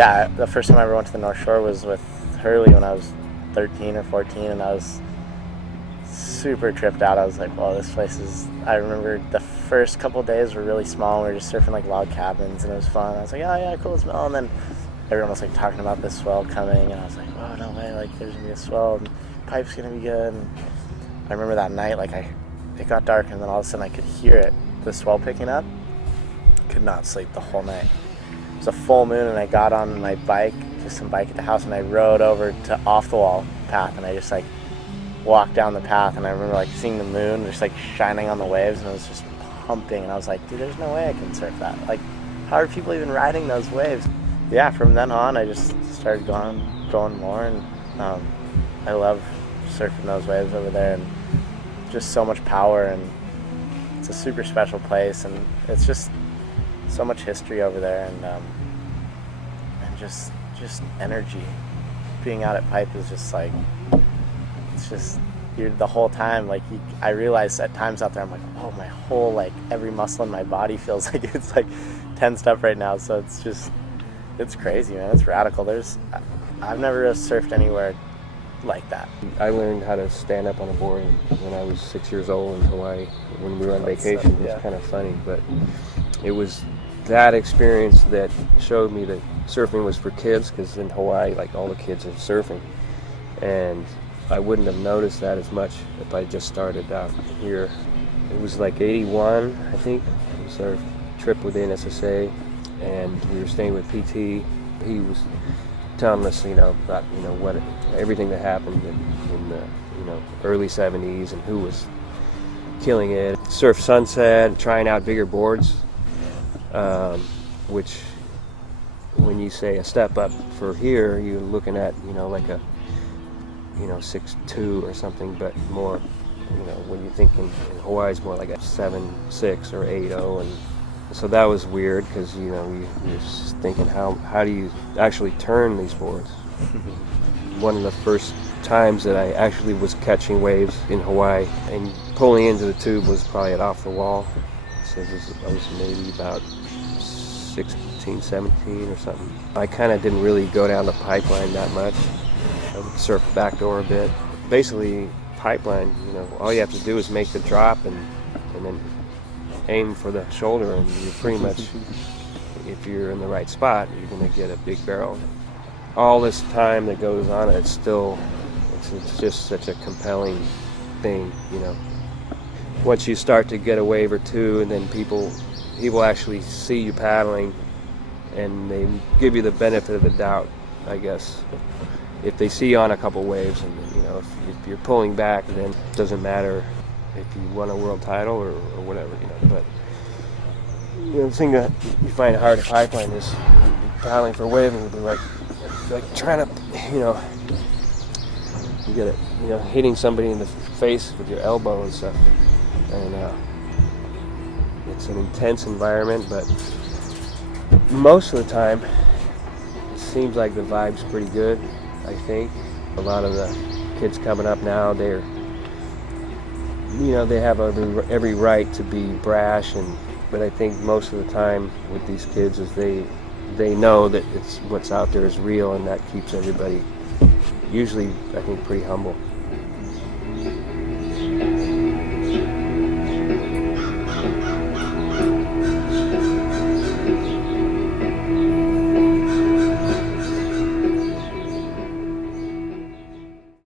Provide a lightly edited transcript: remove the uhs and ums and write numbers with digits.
Yeah, the first time I ever went to the North Shore was with Hurley when I was 13 or 14, and I was super tripped out. I was like, "Well, this place is." I remember the first couple days were really small. And we were just surfing like log cabins, and it was fun. I was like, "Oh yeah, cool smell." And then everyone was like talking about this swell coming, and I was like, "Oh no way! Like there's gonna be a swell, and pipe's gonna be good." And I remember that night, like it got dark, and then all of a sudden I could hear it, the swell picking up. Could not sleep the whole night. It was a full moon, and I got on my bike, just some bike at the house, and I rode over to off the wall path, and I just like walked down the path, and I remember like seeing the moon just like shining on the waves, and it was just pumping, and I was like, dude, there's no way I can surf that. Like, how are people even riding those waves? Yeah, from then on I just started going more, and I love surfing those waves over there, and just so much power, and it's a super special place, and it's just so much history over there, and just energy. Being out at Pipe is just like, it's just, you're the whole time, like I realize at times out there I'm like, oh, my whole, like every muscle in my body feels like it's like tensed up right now. So it's just, it's crazy, man. It's radical. I've never surfed anywhere like that. I learned how to stand up on a board when I was 6 years old in Hawaii when we were on vacation. It was kind of funny, but it was that experience that showed me that surfing was for kids, because in Hawaii, like, all the kids are surfing, and I wouldn't have noticed that as much if I just started out here. It was like 81, I think. It was our trip with the NSSA, and we were staying with PT. He was telling us, about, what everything that happened in the, early 70s and who was killing it. Surf Sunset, trying out bigger boards, which, when you say a step up for here, you're looking at, like a 6'2" or something, but more, when you think in Hawaii, it's more like a 7'6" or 8'0", and so that was weird, because you're just thinking, how do you actually turn these boards? One of the first times that I actually was catching waves in Hawaii and pulling into the tube was probably at Off the Wall. So I was maybe about 16, 17 or something. I kind of didn't really go down the pipeline that much. I would surf backdoor a bit. Basically, pipeline, all you have to do is make the drop and then aim for the shoulder, and you're pretty much, if you're in the right spot, you're going to get a big barrel. All this time that goes on, it's just such a compelling thing, Once you start to get a wave or two, and then people actually see you paddling, and they give you the benefit of the doubt, I guess. If they see you on a couple waves, and if you're pulling back, then it doesn't matter if you won a world title or whatever, But the thing that you find hard at pipeline is paddling for a wave, and you'll be like trying to, you get it, hitting somebody in the face with your elbow and stuff, and it's an intense environment, but most of the time it seems like the vibe's pretty good. I think a lot of the kids coming up now, they have every right to be brash, but I think most of the time with these kids is they know that it's what's out there is real, and that keeps everybody usually, I think, pretty humble.